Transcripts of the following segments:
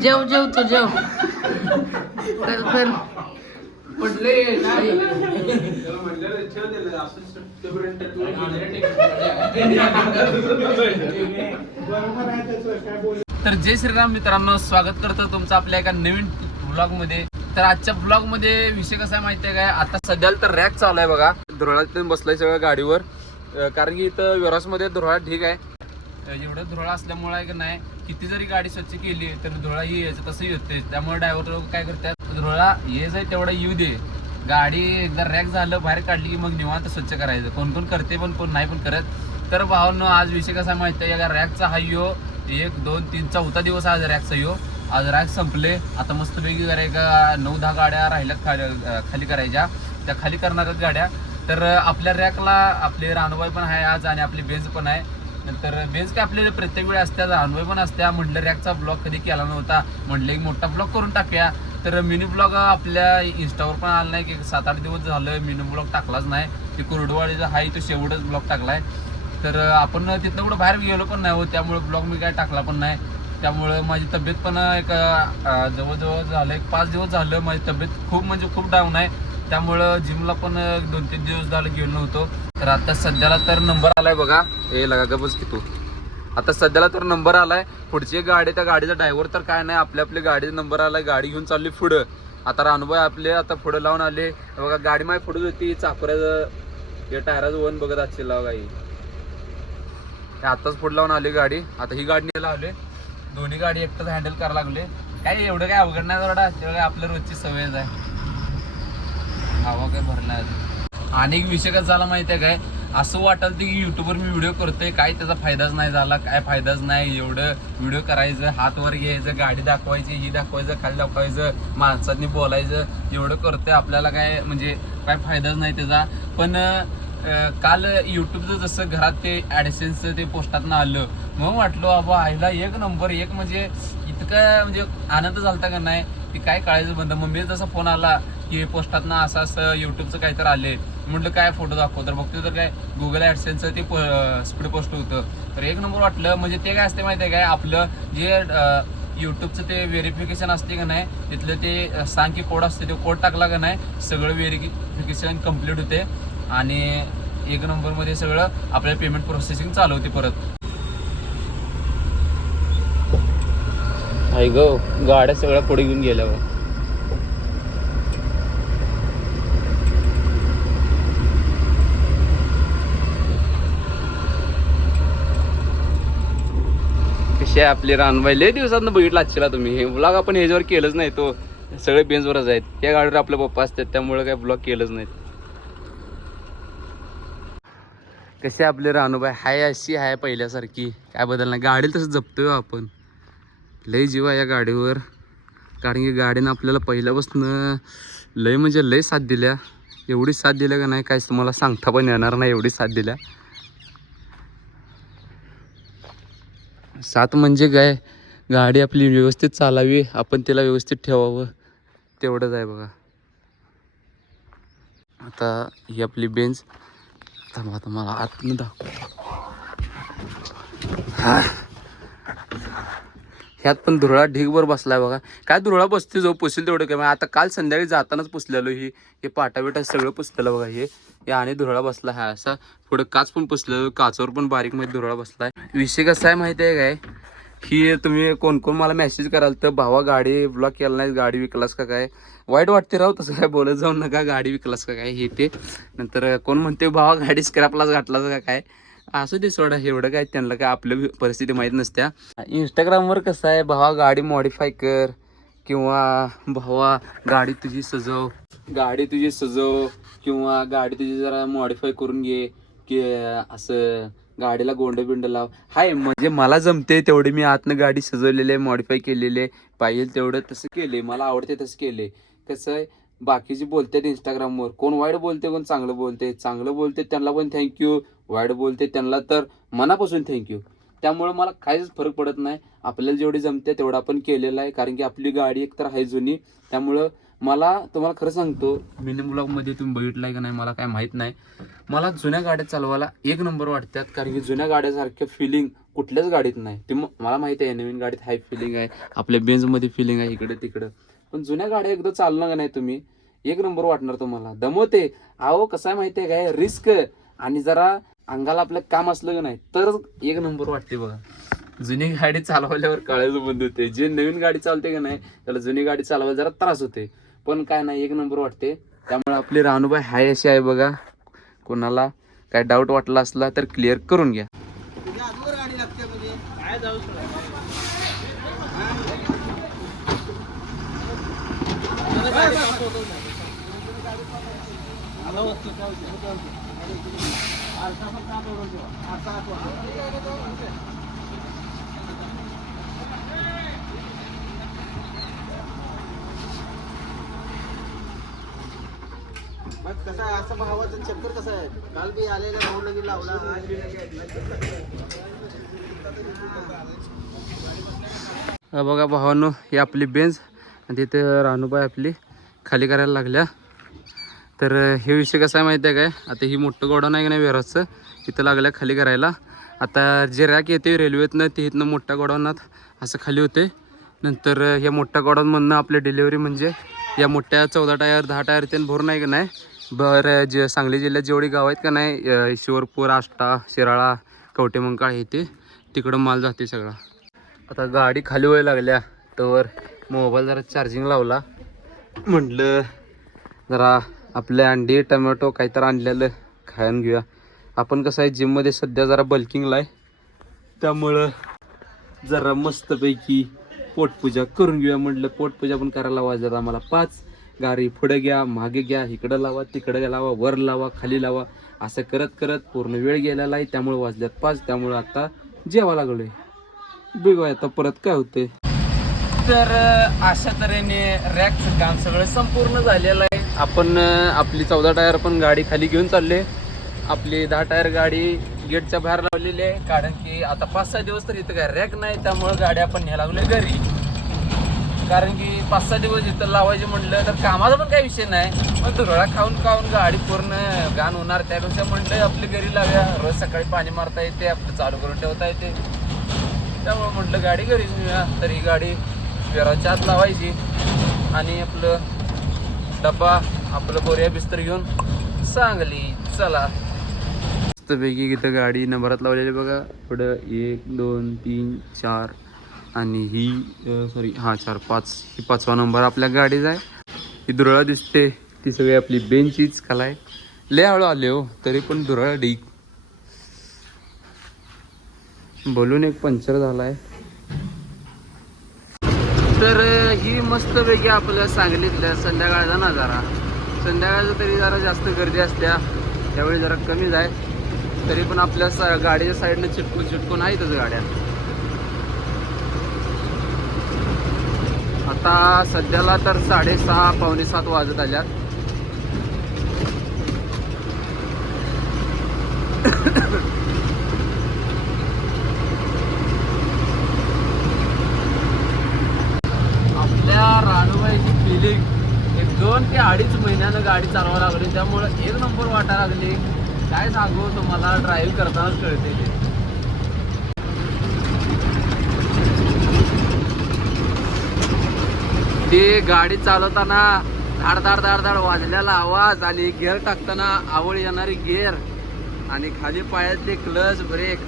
जेव जेव तू जेव. कर कर. पडले तर जय श्रीराम मित्रांनो स्वागत करतो तुमचं आपल्या एका नवीन ब्लॉगमध्ये तर आजच्या ब्लॉगमध्ये विषय कसा आहे माहितीये काय? आता सध्याला तर रॅक चालू आहे बघा. धुरळात बसलाय सगळं गाडीवर. कारण की इथं विरासमध्ये धुरळा ठीक आहे. एवढं धुरळा असल्यामुळे आहे की नाही किती जरी गाडी स्वच्छ केली तर धुरळा ही यायचं तसं येते त्यामुळे ड्रायव्हर लोक काय करतात धुरळा ये जाय तेवढा येऊ दे. गाडी एकदा रॅक झालं बाहेर काढली की मग निवांत स्वच्छ करायचं. कोण कोण करते पण कोण नाही पण करत. तर भावांनो आज विषय कसा माहिती आहे या रॅकचा हा यो एक दोन तीन चौथा दिवस आज रॅकचा यो. आज रॅक संपले. आता मस्तपैकी जरा नऊ दहा गाड्या राहिल्यात खाली खाली करायच्या. त्या खाली करणाऱ्याच गाड्या. तर आपल्या रॅकला आपले रानूबाई पण आहे आज आणि आपली बेंज पण आहे. नंतर बेंच काय आपल्याला प्रत्येक वेळी असत्या अनुभव पण असत्या म्हटलं रॅकचा ब्लॉग कधी केला नव्हता. म्हटलं एक मोठा ब्लॉग करून टाकूया. तर मिनी ब्लॉग आपल्या इन्स्टावर पण आला नाही. की सात आठ दिवस झालं मिनी ब्लॉग टाकलाच नाही. ते कुरडवाडीचा हाय तो शेवटच ब्लॉग टाकलाय. तर आपण तिथनं कुठं बाहेर गेलो पण नाही हो. त्यामुळे ब्लॉग मी काय टाकला पण नाही. त्यामुळं माझी तब्येत पण एक जवळजवळ झालं. एक पाच दिवस झालं. माझी तब्येत खूप म्हणजे खूप डाऊन आहे. त्यामुळं जिमला पण दोन तीन दिवस झालं गेलो नव्हतो. तर आता सध्याला तर नंबर आलाय बघा. हे लगा ग बस की तू. आता सध्याला तर नंबर आलाय. पुढची गाडी त्या गाडीचा ड्रायव्हर तर काय नाही आपल्या आपली गाडीचा नंबर आलाय. गाडी घेऊन चालली पुढं. आता अनुभव आपले आता पुढं लावून आले. बघा गाडी माय पुढे होती. चाकऱ्याचं हे टायराचं वन बघत असतील गाई. आताच पुढे लावून आली गाडी. आता ही गाडी न्यायला दोन्ही गाडी एकटंच हँडल करायला लागले काय एवढं काय अवघड नाही थोडा आपल्या रोजची सवयच आहे. हवा काय भरला आणि एक विषय कसं झाला माहिती आहे काय? असं वाटलं की युट्यूबवर मी व्हिडिओ करतोय काय त्याचा फायदाच नाही झाला काय फायदाच नाही एवढं व्हिडिओ करायचं हात वर घ्यायचं गाडी दाखवायची ही दाखवायचं खाली दाखवायचं माणसांनी बोलायचं एवढं करतोय आपल्याला काय म्हणजे काय फायदाच नाही त्याचा. पण काल युट्यूबचं जसं घरात ते ॲडसेन्सचं ते पोस्टातनं आलं मग वाटलं बाबा आईला एक नंबर एक म्हणजे इतकं म्हणजे आनंद झालता का नाही? की काय काळायचं बंद मम्मीचा जसा फोन आला की पोस्टातनं असं असं युट्यूबचं काहीतरी आले म्हटलं काय फोटो दाखव? तर बघतो तर काय गुगल ॲडसेन्सचं ते स्पीड पोस्ट होतं. तर एक नंबर वाटलं म्हणजे ते काय असते माहिती आहे काय? आपलं जे युट्यूबचं ते व्हेरिफिकेशन असते का नाही तिथलं ते सांग की कोड असते ते कोड टाकला का नाही सगळं व्हेरिफिकेशन कंप्लीट होते आणि एक नंबरमध्ये सगळं आपल्या पेमेंट प्रोसेसिंग चालू होते परत. आहे ग गाड्या सगळ्या पुढे घेऊन गेल्या बघ. कशी आहे आपली रानबाई लय दिवसात बघितला आजच्याला तुम्ही. हे ब्लॉग आपण ह्याच्यावर केलंच नाही तो सगळे बेंचवरच आहेत. त्या गाडीवर आपले पप्पा असतात त्यामुळे काय ब्लॉग केलंच नाहीत. कसे आपली रानूबाई? हाय अशी आहे पहिल्यासारखी. काय बदल नाही. गाडीला तसं जपतोय हो आपण. लय जीव आहे या गाडीवर. कारण की गाडीनं आपल्याला पहिल्यापासून लय म्हणजे लय साथ दिल्या. एवढी साथ दिल्या का नाही काय तुम्हाला सांगता पण येणार नाही एवढी साथ दिल्या. साथ म्हणजे काय? गाडी आपली व्यवस्थित चालावी आपण तिला व्यवस्थित ठेवावं. तेवढंच आहे बघा. आता ही आपली बेंच. थांबा तुम्हाला आतनं दाखव. हा. ह्यात पण धुरळा ढीगभर बसलाय बघा. काय धुरळा बसते जो पुसेल तेवढं काय? आता काल संध्याकाळी जातानाच पुसलेलो ही. हे पाटा बिटा सगळं पुसलेलं बघा हे. हे आणि धुरळा बसला हा असा. पुढं काच पण पुसलेलो काचावर पण बारीकमध्ये धुरळा बसलाय. विषय कसा आहे माहिती आहे काय? ही तुम्ही कोण कोण मला मेसेज कराल तर भावा गाडी ब्लॉक केला नाही गाडी विकलास का काय? वाईट वाटते राव तसं काय बोलत जाऊ नका गाडी विकलास का काय? हे ते. नंतर कोण म्हणते भावा गाडी स्क्रॅपलाच घातलास का काय? असू दे सोडा एवढं काय त्यांना काय आपलं परिस्थिती माहीत नसत्या. इंस्टाग्रामवर कसं आहे? भावा गाडी मॉडीफाय कर. किंवा भावा गाडी तुझी सजव. गाडी तुझी सजव. किंवा गाडी तुझी जरा मॉडीफाय करून घे. की असं गाडीला गोंड बिंड लाव. हाय म्हणजे मला जमते तेवढी. मी आतनं गाडी सजवलेली मॉडीफाय केलेले पाहिजे तेवढं तसं केले मला आवडते तसं केले कसं आहे? बाकीचे बोलतात इंस्टाग्रामवर कोण वाईट बोलते कोण चांगलं बोलते? चांगलं बोलते त्यांना पण थँक्यू वाईट बोलते त्यांना तर मनापासून थँक्यू त्यामुळे मला काहीच फरक पडत नाही. आपल्याला जेवढी जमते तेवढं आपण केलेलं आहे. कारण की आपली गाडी एकतर आहे जुनी. त्यामुळं मला तुम्हाला खरं सांगतो मिनी ब्लॉगमध्ये तुम्ही बघितलाय का नाही मला काय माहीत नाही. मला जुन्या गाड्या चालवायला एक नंबर वाटतात. कारण की जुन्या गाड्यासारखं फिलिंग कुठल्याच गाडीत नाही. ते मला माहिती आहे नवीन गाडीत हाय फिलिंग आहे. आपल्या बेंजमध्ये फिलिंग आहे इकडे तिकडं. पण जुन्या गाड्या एकदा चालणार का नाही तुम्ही? एक नंबर वाटणार तुम्हाला. दमवते. अहो कसं आहे माहिती आहे काय? रिस्क आणि जरा अंगाला आपलं काम असलं का नाही तर एक नंबर वाटते बघा. जुनी गाडी चालवल्यावर कळायचं बंद होते. जे नवीन गाडी चालते का नाही त्याला जुनी गाडी चालवायला जरा त्रास होते. पण काय नाही एक नंबर वाटते. त्यामुळे आपली राहणुबाई हाय अशी आहे बघा. कोणाला काय डाऊट वाटला असला तर क्लिअर करून घ्या. मग कसं आहे? असं भावाचं चक्कर कसं आहे? काल बी आलेला भाऊ लगेच लावला. हा बघा भावानो ही आपली बेंच आणि तिथं रानूबाई आपली खाली करायला लागल्या. तर हे विषय कसा आहे माहिती आहे काय? आता ही मोठं गोडाऊन आहे का नाही वेराचं? तिथं लागल्या खाली करायला. आता जे रॅक येते रेल्वेतनं ते इथनं मोठ्या गोडाऊनात असं खाली होते. नंतर या मोठ्या गोडाऊनमधनं आपल्या डिलेवरी म्हणजे या मोठ्या चौदा टायर दहा टायर त्यांनी भरून आहे का नाही? बरं जे सांगली जिल्ह्यात जेवढी गाव आहेत का नाही शिवरपूर आष्टा शिराळा कवटेमंकाळ हे ते तिकडं माल जाते सगळा. आता गाडी खाली व्हायला लागल्या. तर मोबाईल जरा चार्जिंग लावला. म्हटलं जरा आपले अंडी टमॅटो काहीतरी आणलेलं खायन घेऊया. आपण कसं आहे जिममध्ये सध्या जरा बल्किंगला आहे. त्यामुळं जरा मस्तपैकी पोटपूजा करून घेऊया म्हटलं. पोटपूजा पण करायला वाजत आम्हाला. पाच गाडी पुढे घ्या मागे घ्या इकडं लावा तिकडं लावा वर लावा खाली लावा. असं करत करत पूर्ण वेळ गेलेला आहे. त्यामुळे वाजल्यात पाच. त्यामुळं आता जेवा लागलोय. बघूया आता परत काय होते तर अशा तऱ्हेने रॅकचं काम सगळं संपूर्ण झालेलं आहे. आपण आपली चौदा टायर पण गाडी खाली घेऊन चालले. आपली दहा टायर गाडी गेटच्या बाहेर लावलेली आहे. कारण की आता पाच सहा दिवस तर इथं काय रॅक नाही त्यामुळं गाडी आपण न्या लागलो घरी. कारण की पाच सहा दिवस इथं लावायचे म्हटलं तर कामाचा पण काही विषय नाही. पण धुरळा खाऊन खाऊन गाडी पूर्ण घाण होणार त्यापेक्षा म्हटलं आपली घरी लावूया. रोज सकाळी पाणी मारता येते आपलं चालू करून ठेवता येते. त्यामुळे म्हटलं गाडी घरीच नेऊया. तर ही गाडी वेराच्या आत लावायची आणि आपलं डब्बा आपलं बोऱ्या बिस्तर घेऊन सांगली चला. मस्तपैकी इथं गाडी नंबरात लावलेली बघा. पुढं एक दोन तीन चार आणि ही सॉरी हा चार पाच. ही पाचवा नंबर आपल्या गाडीचा आहे. ही दुरळा दिसते. ती सगळी आपली बेंचीच खालाय. लय हळू आले हो तरी पण दुरळा ढीक बोलून एक पंक्चर झाला आहे तर ही मस्त पैकी आपल्या सांगलीतल्या संध्याकाळचा नजारा. संध्याकाळचं तरी जरा जास्त गर्दी असत्या त्यावेळी जरा कमी जाय. तरी पण आपल्या सा- गाडीच्या साईडनं चिटकून चिटकून आहेतच गाड्या. आता सध्याला तर साडेसहा पावणे सात वाजत आल्यात आपल्या राणूबाईची फिलिंग एक दोन ते अडीच महिन्यानं गाडी चालवावं लागली त्यामुळं एक नंबर वाटा लागली. काय सांगू तुम्हाला ड्राईव्ह करतानाच कळते ते. गाडी चालवताना धाड धाड धाड धाड वाजलेला आवाज आणि गिअर टाकताना आवड येणारी गिअर आणि खाली पायातले क्लच ब्रेक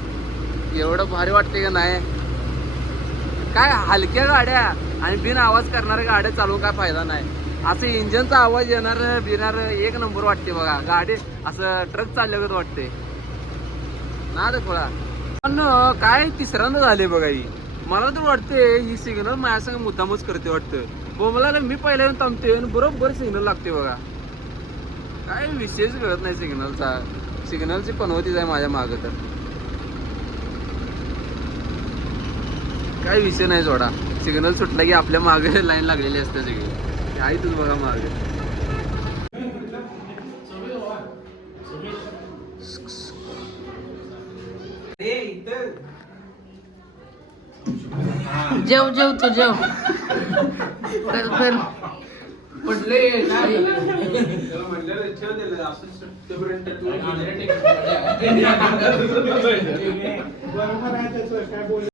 एवढं भारी वाटते का नाही? काय हलक्या गाड्या आणि बिन आवाज करणाऱ्या गाड्या चालवून काय फायदा नाही. असं इंजनचा आवाज येणार बिणार एक नंबर वाटते बघा. गाडी असं ट्रक चालल्यागत वाटते. ना ते थोडा पण काय तिसऱ्यांदा झाले बघा ही. मला तर वाटते ही सिग्नल माझ्या संग मुद्दामच करते वाटतं. बोमलाला मी पहिल्या येऊन थांबते आणि बरोबर सिग्नल लागते बघा. काय विशेष कळत नाही सिग्नलचा सिग्नलची पनवतीच आहे माझ्या मागं तर. काय विषय नाही सोडा. सिग्नल सुटला की आपल्या मागे लाईन लागलेली असते सगळी. ते आहे तुम्ही बघा मागे. जेव जेव तू जेव. कर कर. पडले काय बरोबर आहे त्याचं काय बोल?